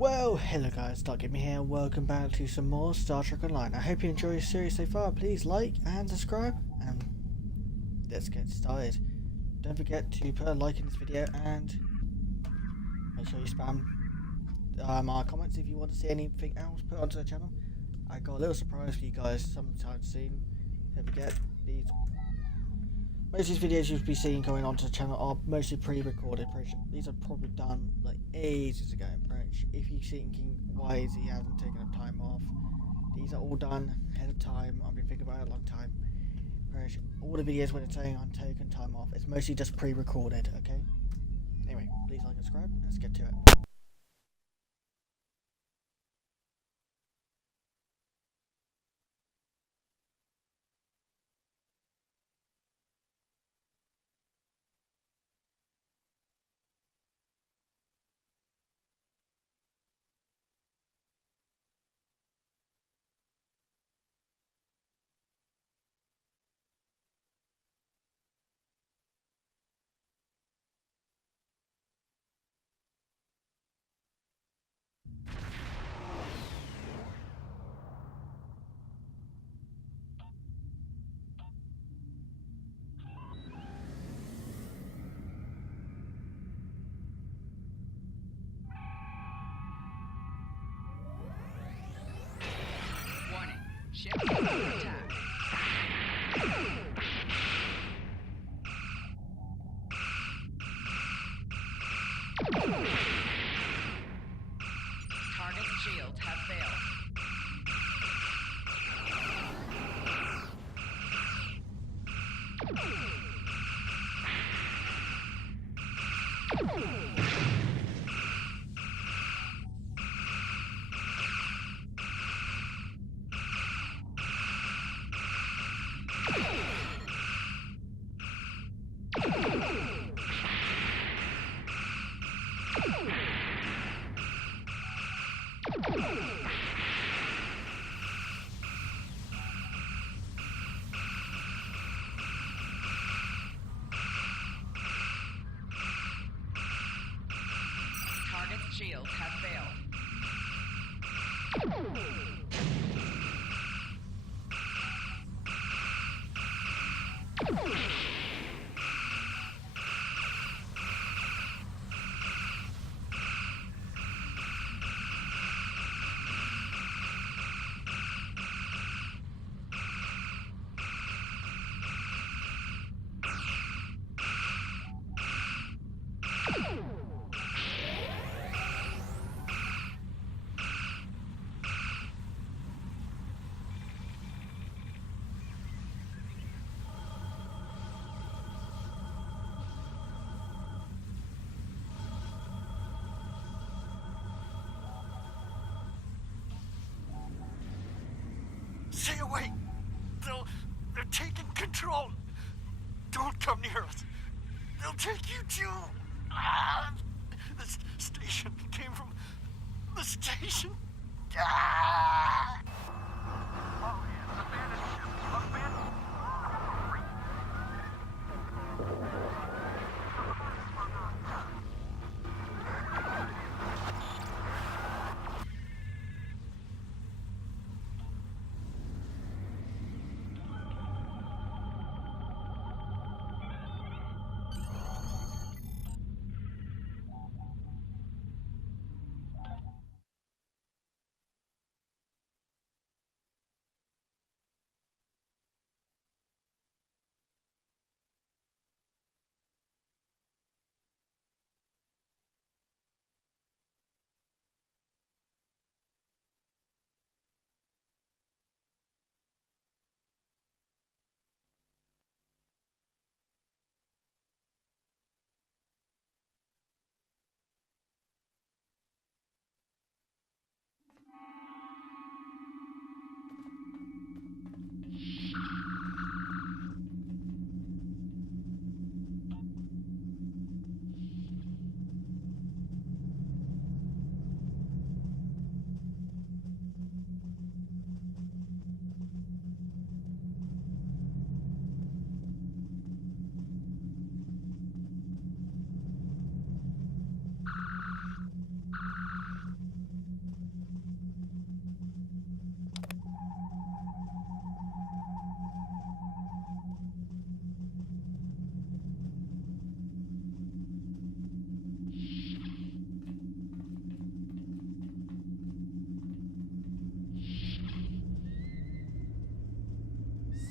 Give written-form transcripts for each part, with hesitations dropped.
Well, hello guys, DarkGaming here, and welcome back to some more Star Trek Online. I hope you enjoy the series so far. Please like and subscribe, and let's get started. Don't forget to put a like in this video, and make sure you spam our comments if you want to see anything else put onto the channel. I got a little surprise for you guys sometime soon. Don't forget, most of these videos you'll be seeing going onto the channel are mostly pre-recorded. These are probably done like ages ago. If you're thinking, why is he hasn't taken a time off? These are all done ahead of time. I've been thinking about it a long time. All the videos when it's saying I'm taking time off, it's mostly just pre-recorded, okay? Anyway, please like and subscribe. Let's get to it. Ship under attack. Target's shields have failed. Target's shields have failed. Stay away! They're taking control! Don't come near us! They'll take you too! The station came from the station! Ah! Oh, yeah, abandoned ship! Abandoned!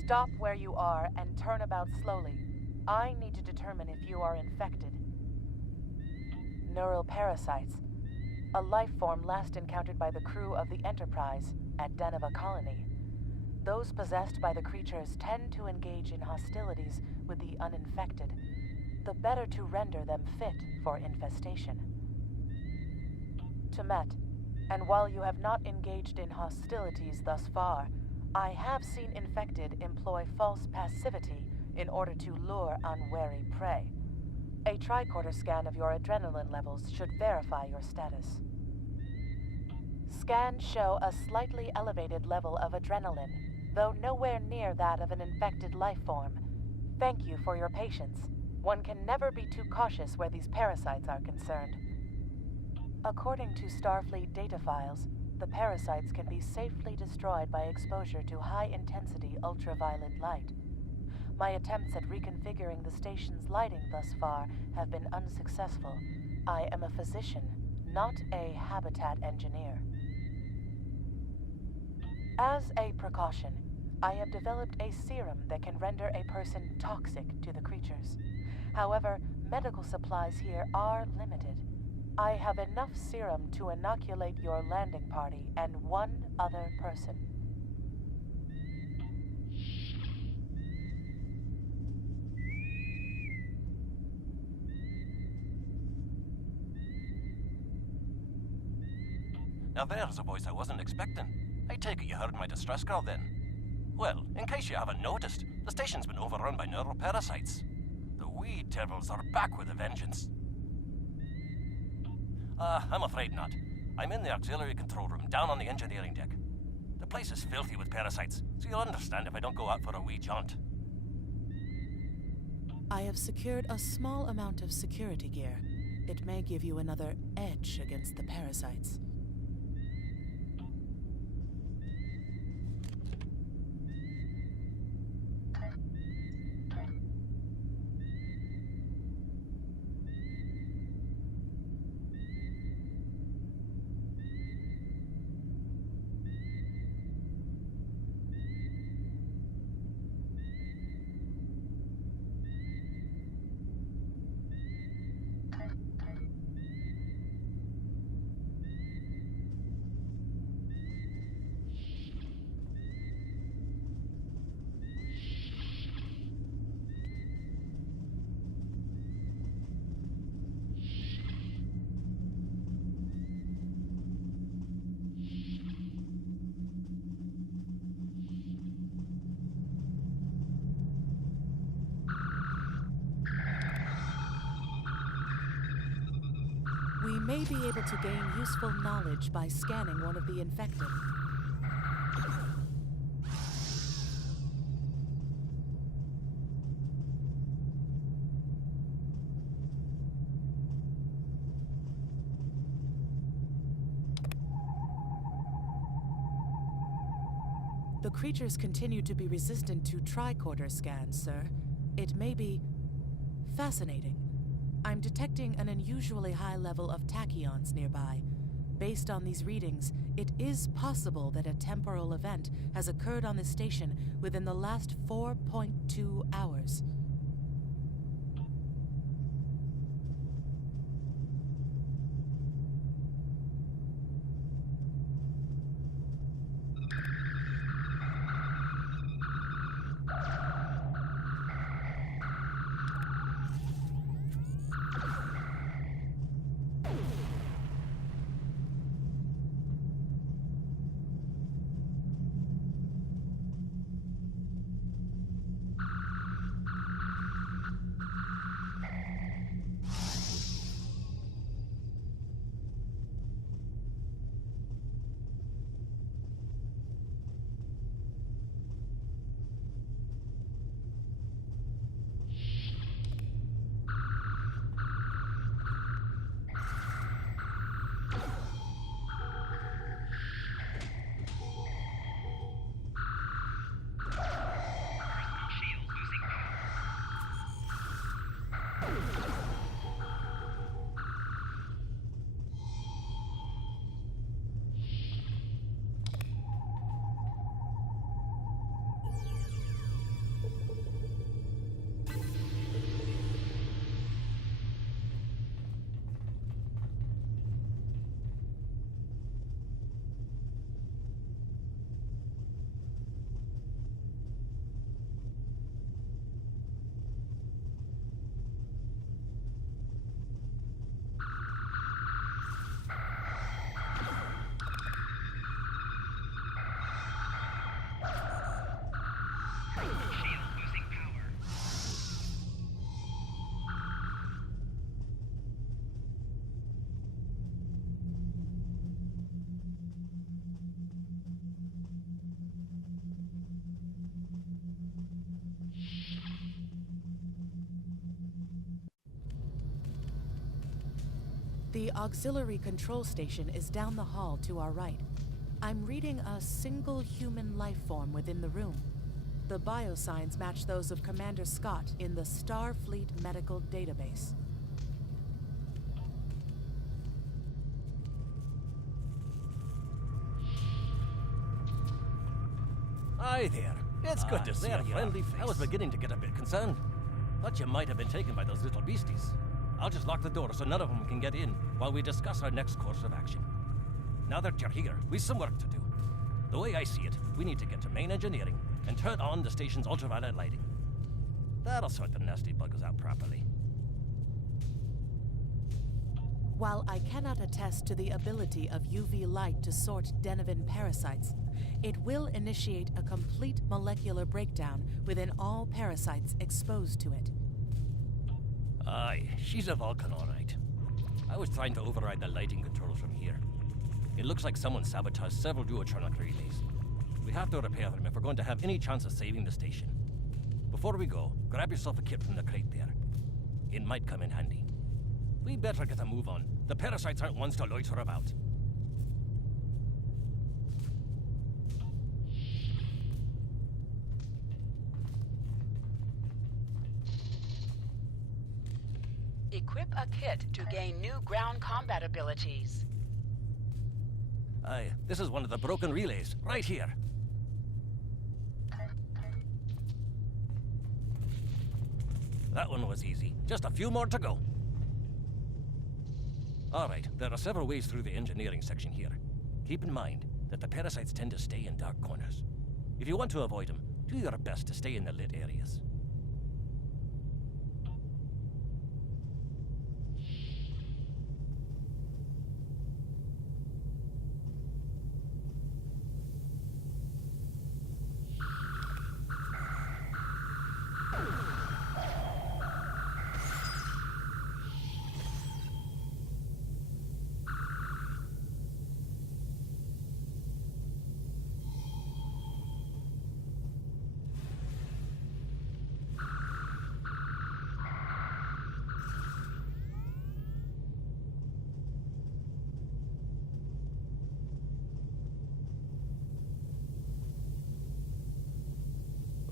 Stop where you are and turn about slowly. I need to determine if you are infected. Neural parasites. A life form last encountered by the crew of the Enterprise at Deneva Colony. Those possessed by the creatures tend to engage in hostilities with the uninfected, the better to render them fit for infestation. Temet, and while you have not engaged in hostilities thus far, I have seen infected employ false passivity in order to lure unwary prey. A tricorder scan of your adrenaline levels should verify your status. Scans show a slightly elevated level of adrenaline, though nowhere near that of an infected life form. Thank you for your patience. One can never be too cautious where these parasites are concerned. According to Starfleet data files, the parasites can be safely destroyed by exposure to high-intensity ultraviolet light. My attempts at reconfiguring the station's lighting thus far have been unsuccessful. I am a physician, not a habitat engineer. As a precaution, I have developed a serum that can render a person toxic to the creatures. However, medical supplies here are limited. I have enough serum to inoculate your landing party and one other person. Now there's a voice I wasn't expecting. I take it you heard my distress call then. Well, in case you haven't noticed, the station's been overrun by neural parasites. The wee devils are back with a vengeance. I'm afraid not. I'm in the auxiliary control room, down on the engineering deck. The place is filthy with parasites, so you'll understand if I don't go out for a wee jaunt. I have secured a small amount of security gear. It may give you another edge against the parasites. We may be able to gain useful knowledge by scanning one of the infected. The creatures continue to be resistant to tricorder scans, sir. It may be fascinating. I'm detecting an unusually high level of tachyons nearby. Based on these readings, it is possible that a temporal event has occurred on the station within the last 4.2 hours. The auxiliary control station is down the hall to our right. I'm reading a single human life form within the room. The biosigns match those of Commander Scott in the Starfleet Medical Database. Hi there. It's good to see a friendly face. I was beginning to get a bit concerned. Thought you might have been taken by those little beasties. I'll just lock the door so none of them can get in while we discuss our next course of action. Now that you're here, we've some work to do. The way I see it, we need to get to main engineering and turn on the station's ultraviolet lighting. That'll sort the nasty buggers out properly. While I cannot attest to the ability of UV light to sort Deniven parasites, it will initiate a complete molecular breakdown within all parasites exposed to it. Aye, she's a Vulcan, all right. I was trying to override the lighting controls from here. It looks like someone sabotaged several duotronic relays. We have to repair them if we're going to have any chance of saving the station. Before we go, grab yourself a kit from the crate there. It might come in handy. We better get a move on. The parasites aren't ones to loiter about. Equip a kit to gain new ground combat abilities. Aye, this is one of the broken relays, right here. That one was easy. Just a few more to go. All right, there are several ways through the engineering section here. Keep in mind that the parasites tend to stay in dark corners. If you want to avoid them, do your best to stay in the lit areas.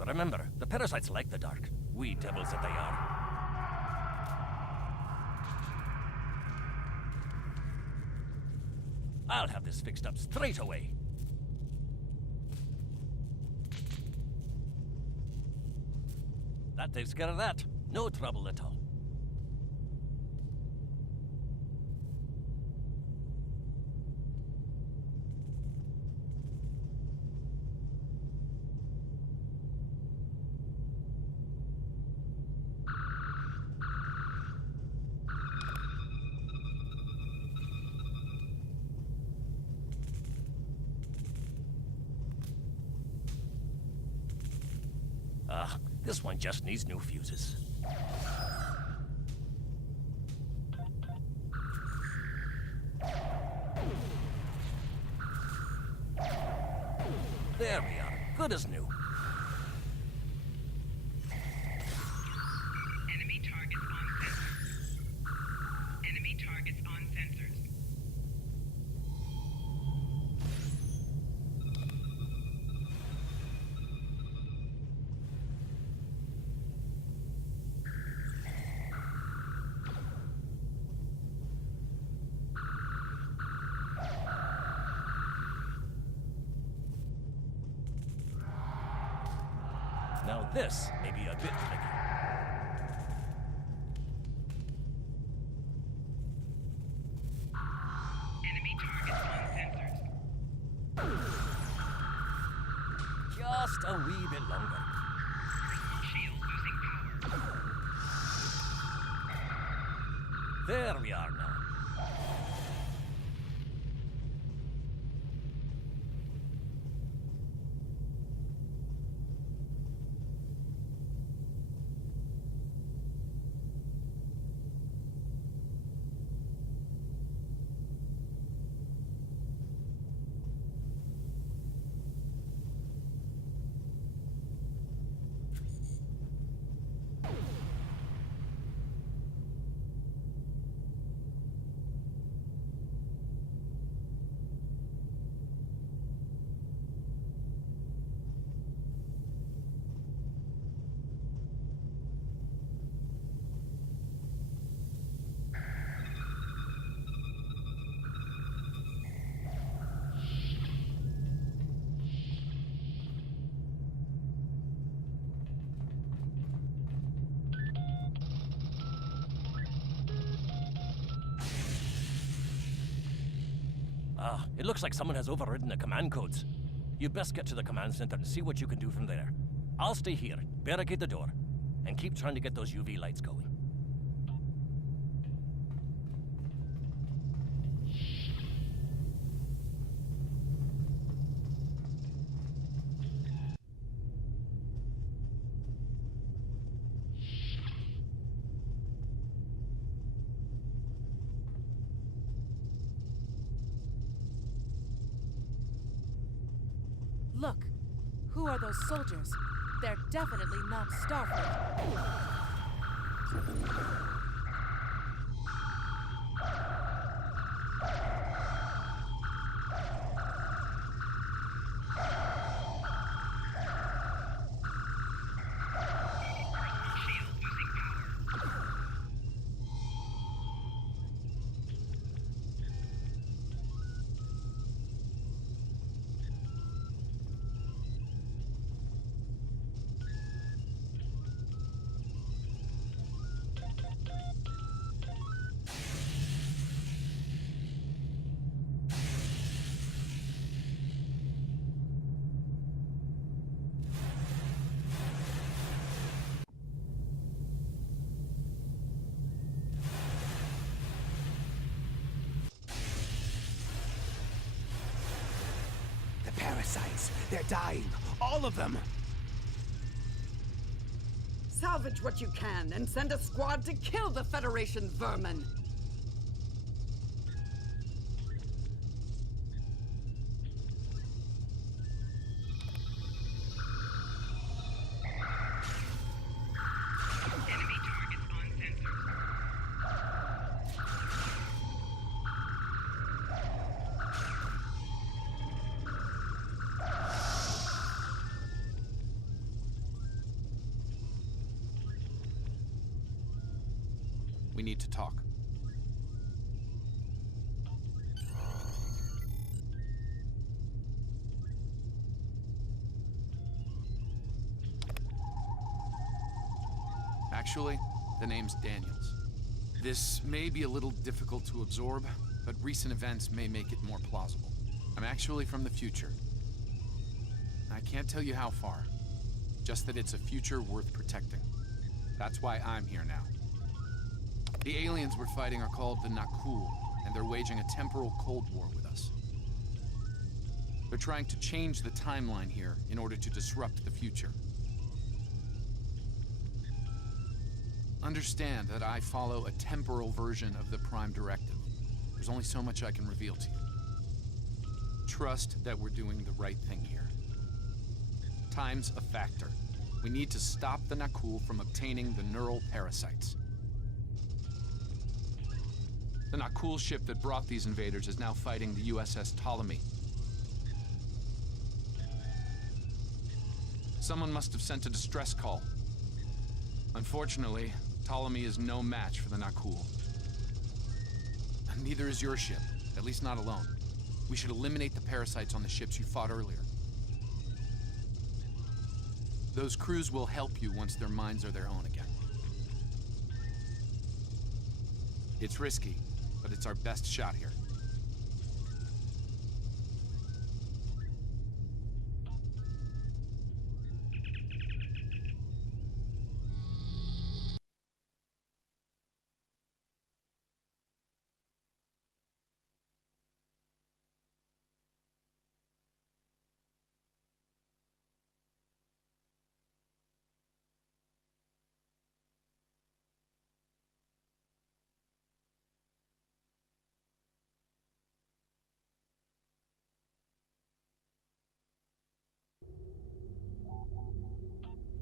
Remember, the parasites like the dark. We devils that they are. I'll have this fixed up straight away. That takes care of that. No trouble at all. This one just needs new fuses. There we are. Good as new. Enemy targets on sensors. Enemy targets on sensors. Now this may be a bit tricky. Enemy targets on sensors. Just a wee bit longer. Shield losing power. There we are now. It looks like someone has overridden the command codes. You best get to the command center and see what you can do from there. I'll stay here, barricade the door, and keep trying to get those UV lights going. Look, who are those soldiers? They're definitely not Starfleet. Shield losing power. The parasites, they're dying. All of them. Salvage what you can and send a squad to kill the Federation vermin. Enemy targets on sensors. We need to talk. Actually, the name's Daniels. This may be a little difficult to absorb, but recent events may make it more plausible. I'm actually from the future. I can't tell you how far, just that it's a future worth protecting. That's why I'm here now. The aliens we're fighting are called the Nakul, and they're waging a temporal Cold War with us. They're trying to change the timeline here in order to disrupt the future. Understand that I follow a temporal version of the Prime Directive. There's only so much I can reveal to you. Trust that we're doing the right thing here. Time's a factor. We need to stop the Nakul from obtaining the neural parasites. The Nakul ship that brought these invaders is now fighting the USS Ptolemy. Someone must have sent a distress call. Unfortunately, Ptolemy is no match for the Nakul. Neither is your ship, at least not alone. We should eliminate the parasites on the ships you fought earlier. Those crews will help you once their minds are their own again. It's risky, but it's our best shot here.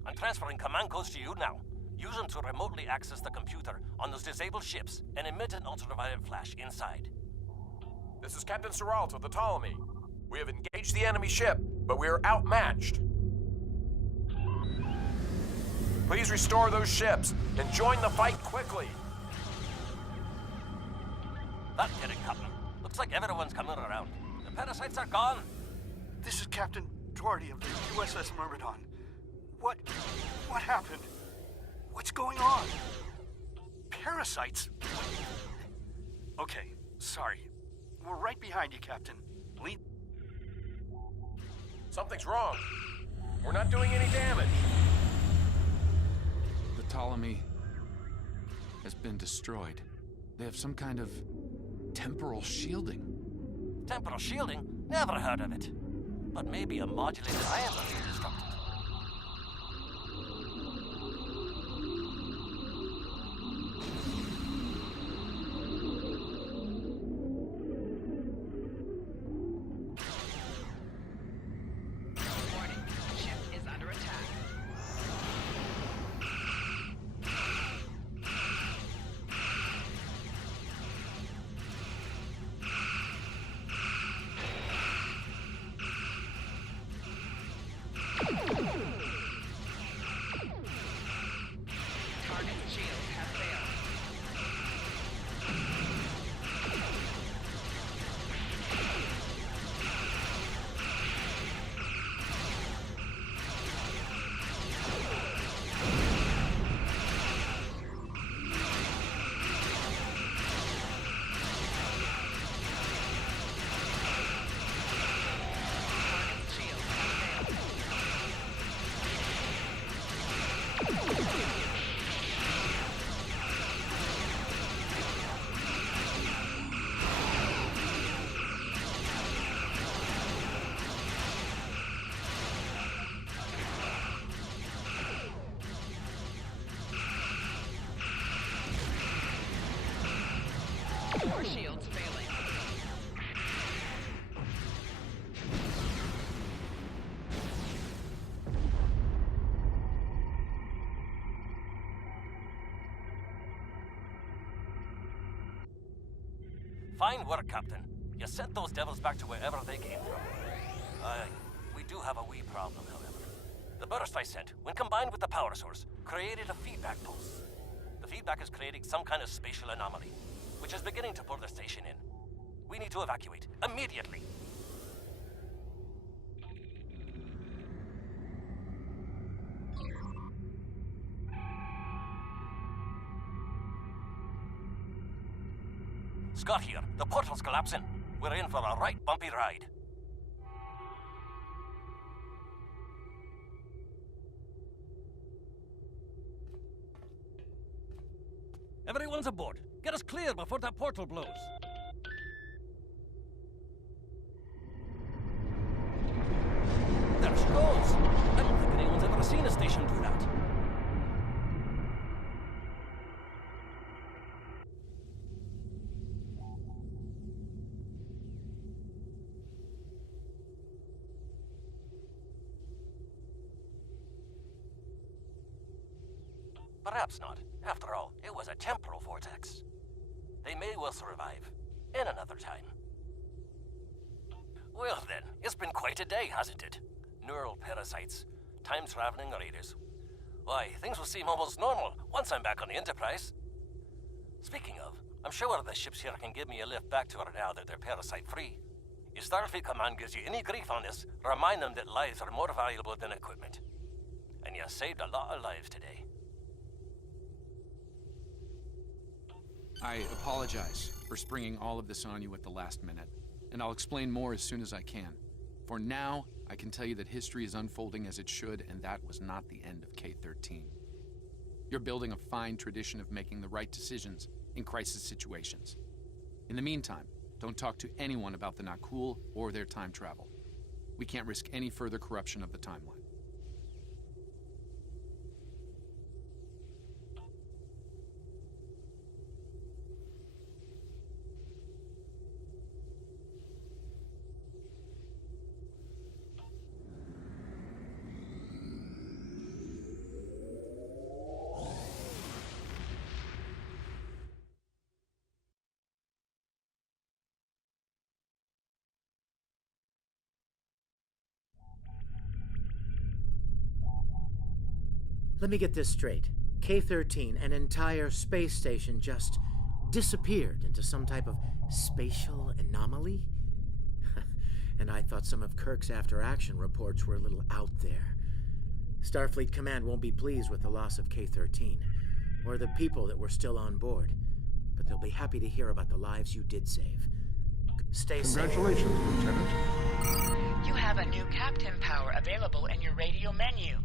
I'm transferring command codes to you now. Use them to remotely access the computer on those disabled ships and emit an ultraviolet flash inside. This is Captain Seralt of the Ptolemy. We have engaged the enemy ship, but we are outmatched. Please restore those ships and join the fight quickly. That did it, Captain. Looks like everyone's coming around. The parasites are gone. This is Captain Doherty of the USS Myrmidon. What happened? What's going on? Parasites? Okay, sorry. We're right behind you, Captain. complete. Something's wrong. We're not doing any damage. The Ptolemy has been destroyed. They have some kind of temporal shielding. Temporal shielding? Never heard of it. But maybe a modulated ion will be disrupted. Warning, ship is under attack. Target's shields have failed. Target's shields have failed. More shields failing. Fine work, Captain. You sent those devils back to wherever they came from. Aye, we do have a wee problem, however. The burst I sent, when combined with the power source, created a feedback pulse. The feedback is creating some kind of spatial anomaly, which is beginning to pull the station in. We need to evacuate, immediately. Scott here. The portal's collapsing. We're in for a right bumpy ride. Everyone's aboard. Get us clear before that portal blows. There she goes. I don't think anyone's ever seen a station do that. Perhaps not. After all, it was a temporal vortex. They may well survive. In another time. Well then, it's been quite a day, hasn't it? Neural parasites, time-traveling raiders. Why, things will seem almost normal once I'm back on the Enterprise. Speaking of, I'm sure the ships here can give me a lift back to her now that they're parasite-free. If Starfleet Command gives you any grief on this, remind them that lives are more valuable than equipment. And you saved a lot of lives today. I apologize for springing all of this on you at the last minute, and I'll explain more as soon as I can. For now, I can tell you that history is unfolding as it should, and that was not the end of K-13. You're building a fine tradition of making the right decisions in crisis situations. In the meantime, don't talk to anyone about the Nakul or their time travel. We can't risk any further corruption of the timeline. Let me get this straight. K-13, an entire space station, just disappeared into some type of spatial anomaly? And I thought some of Kirk's after-action reports were a little out there. Starfleet Command won't be pleased with the loss of K-13, or the people that were still on board, but they'll be happy to hear about the lives you did save. Stay safe. Congratulations, Lieutenant. You have a new captain power available in your radio menu.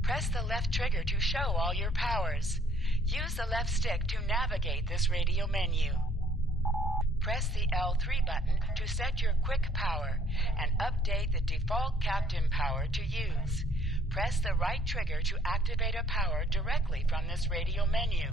Press the left trigger to show all your powers. Use the left stick to navigate this radio menu. Press the L3 button to set your quick power and update the default captain power to use. Press the right trigger to activate a power directly from this radio menu.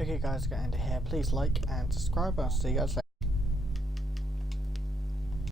Okay guys, get into here. Please like and subscribe. I'll see you guys later.